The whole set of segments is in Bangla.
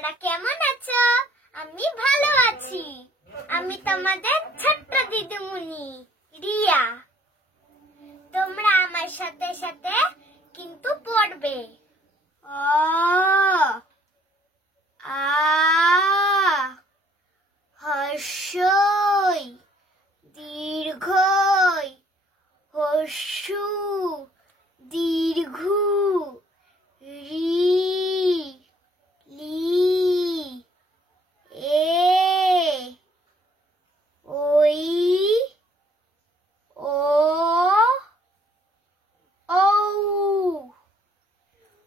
তোমরা কেমন আছো? আমি ভালো আছি। আমি তোমাদের ছোট্ট দিদিমণি রিয়া। তোমরা আমার সাথে সাথে কিন্তু পড়বে। অ আ হর্ষই দীর্ঘই হর্ষু দীর্ঘু রি লি এ ওই ও ঔ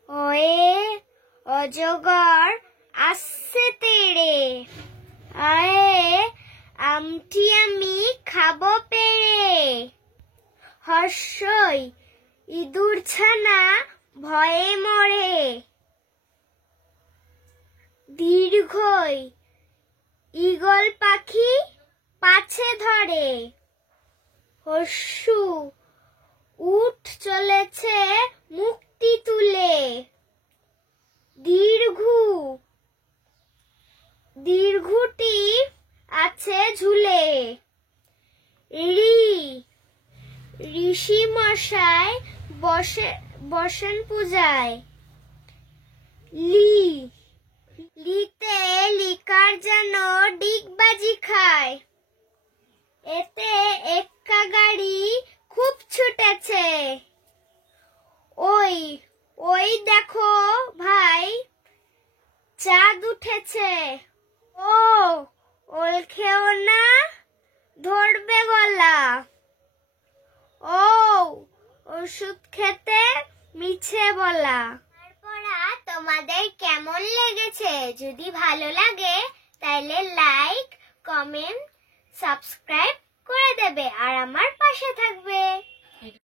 ওয়ে অজগর আসছে তেড়ে আয়ে আমটি আমি খাবো পেড়ে হর্ষই ইঁদুর ছানা ভয়ে মরে দীর্ঘই ঈগল পাখি পাছে ধরে হর্ষু উঠ চলেছে মুক্তি তুলে দীর্ঘটি আছে ঝুলে ঋষি মশাই বসেন পূজায় লিতে লিকার যেন ডিগবাজি খায় এতে এক্কা গাড়ি খুব ছুটেছে ওই দেখো ভাই চাঁদ উঠেছে ওল খেও না ধরবে গলা ওষুধ খেতে মিছে বলা। পড়া তোমাদের কেমন লেগেছে? যদি ভালো লাগে তাহলে লাইক, কমেন্ট, সাবস্ক্রাইব করে দেবে আর আমার পাশে থাকবে।